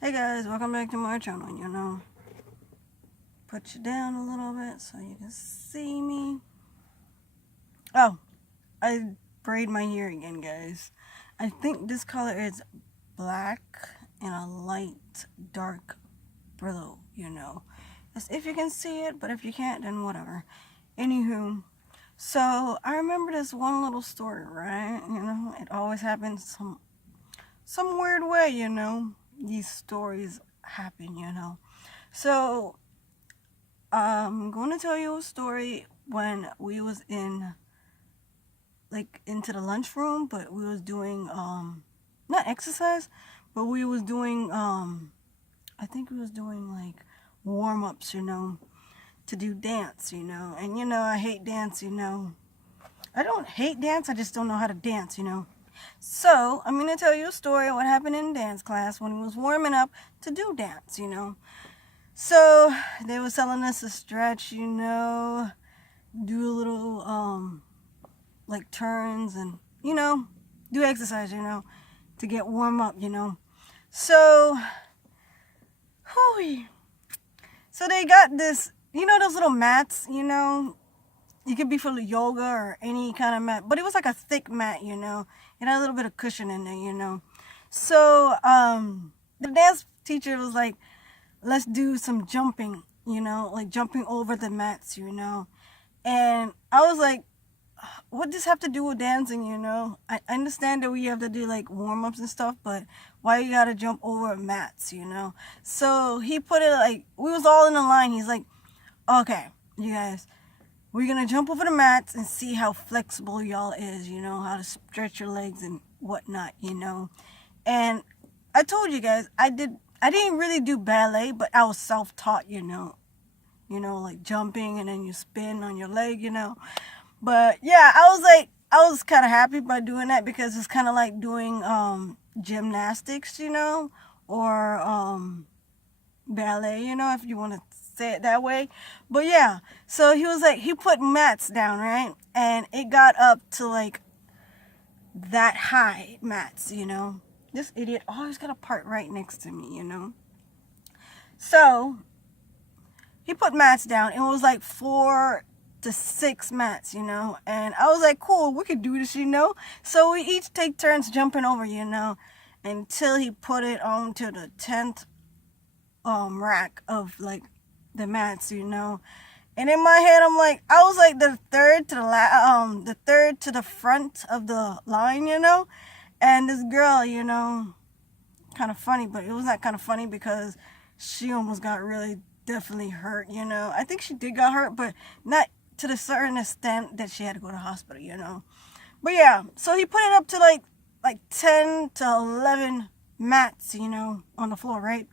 Hey guys, welcome back to my channel, Put you down a little bit so you can see me. Oh, I braid my hair again, guys. I think this color is black and a light dark blue, As if you can see it, but if you can't, then whatever. Anywho, so I remember this one little story, right? It always happens some weird way, These stories happen. So I'm going to tell you a story when we was into the lunchroom, but we was doing not exercise, but we was doing I think we was doing like warm ups, to do dance, And I hate dance, I don't hate dance, I just don't know how to dance. So I'm gonna tell you a story of what happened in dance class when we was warming up to do dance. So they were telling us to stretch, do a little like turns and do exercise, to get warm up. So whew, so they got this, those little mats, you could be for yoga or any kind of mat, but it was like a thick mat, it had a little bit of cushion in there. So the dance teacher was like, let's do some jumping, like jumping over the mats, and I was like, what does have to do with dancing, I understand that we have to do like warm-ups and stuff, but why you gotta jump over mats, So he put it like, we was all in a line. He's like, okay, you guys, we're gonna jump over the mats and see how flexible y'all is, how to stretch your legs and whatnot, And I told you guys, I didn't really do ballet, but I was self-taught, like jumping and then you spin on your leg, But yeah, I was kind of happy by doing that because it's kind of like doing gymnastics, or ballet, if you want to say it that way. But yeah, so he was like, he put mats down, right? And it got up to like that high mats, This idiot always got a part right next to me, So he put mats down. It was like 4 to 6 mats, And I was like, cool, we could do this, So we each take turns jumping over, until he put it onto the 10th rack of like the mats, And in my head, I was like the third to the front of the line, And this girl, kind of funny, but it was not kind of funny because she almost got really definitely hurt, I think she did got hurt, but not to the certain extent that she had to go to the hospital, But yeah, so he put it up to like 10 to 11 mats, on the floor, right?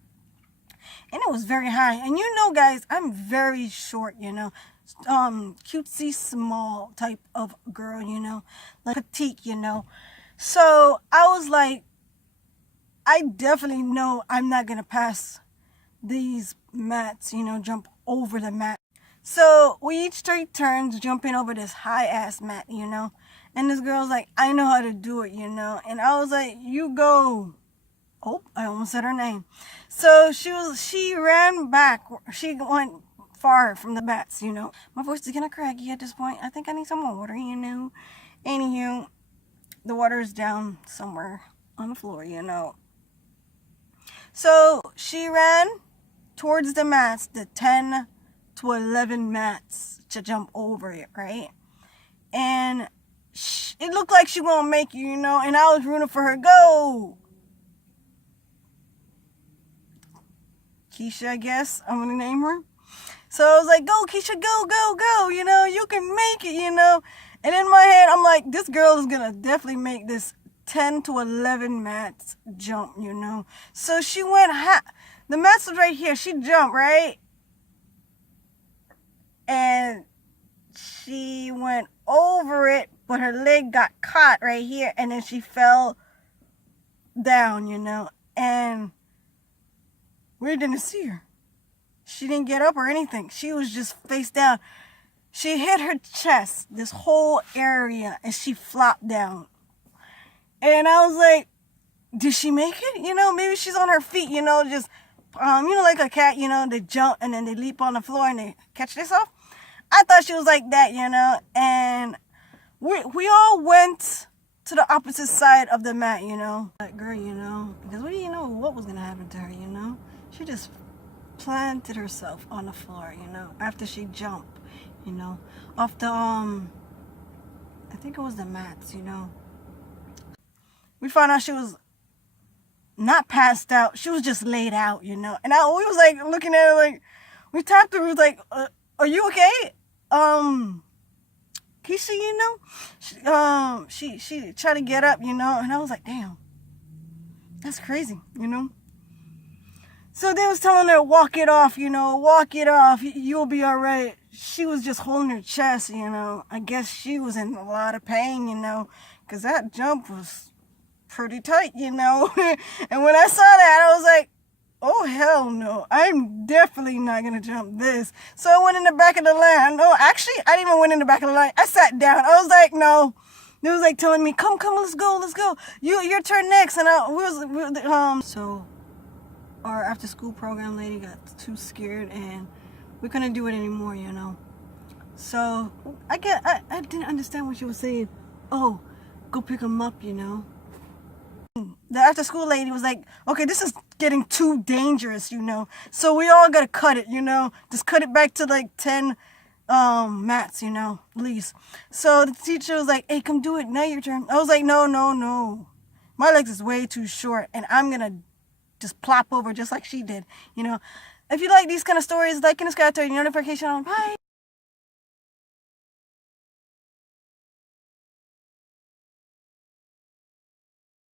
And it was very high. And guys, I'm very short, cutesy small type of girl, like petite, So I was like, I definitely know I'm not gonna pass these mats, jump over the mat. So we each take turns jumping over this high ass mat, And this girl's like, I know how to do it, And I was like, you go. Oh, I almost said her name. So she ran back. She went far from the bats, My voice is kind of craggy at this point. I think I need some water, Anywho, the water is down somewhere on the floor, So she ran towards the mats, the 10 to 11 mats to jump over it, right? And it looked like she won't make it, and I was rooting for her. Go! Keisha, I guess I'm gonna name her. So I was like, go, Keisha, go, go, go, you can make it, And in my head, I'm like, this girl is gonna definitely make this 10 to 11 mats jump, So she went, the mats was right here. She jumped, right? And she went over it, but her leg got caught right here, and then she fell down, And we didn't see her. She didn't get up or anything. She was just face down. She hit her chest, this whole area, and she flopped down. And I was like, did she make it? You know, maybe she's on her feet, you know, just, you know, like a cat, you know, they jump and then they leap on the floor and they catch themselves. I thought she was like that, you know, and we all went to the opposite side of the mat, you know. That girl, you know, because we didn't know what was going to happen to her, you know. She just planted herself on the floor, you know, after she jumped, you know, off the, I think it was the mats, you know. We found out she was not passed out. She was just laid out, you know. And we was like looking at her like, we tapped her. We was like, "Are you okay, Keisha?" You know, she tried to get up, you know. And I was like, "Damn, that's crazy," you know. So they was telling her, "Walk it off, you know. Walk it off. You'll be all right." She was just holding her chest, you know. I guess she was in a lot of pain, you know, because that jump was pretty tight, you know. And when I saw that, I was like, oh hell no, I'm definitely not gonna jump this. So I went in the back of the line. No, actually I didn't even went in the back of the line. I sat down. I was like, no. They was like telling me, come, let's go. Your turn next. And so our after school program lady got too scared and we couldn't do it anymore, you know. So I didn't understand what she was saying. Oh, go pick him up, you know. The after school lady was like, okay, this is getting too dangerous, you know. So we all gotta cut it, you know. Just cut it back to like 10 mats, you know, at least. So the teacher was like, hey, come do it. Now your turn. I was like, no. My legs is way too short and I'm gonna just plop over just like she did, you know. If you like these kind of stories, like and subscribe, turn your notification on. Bye.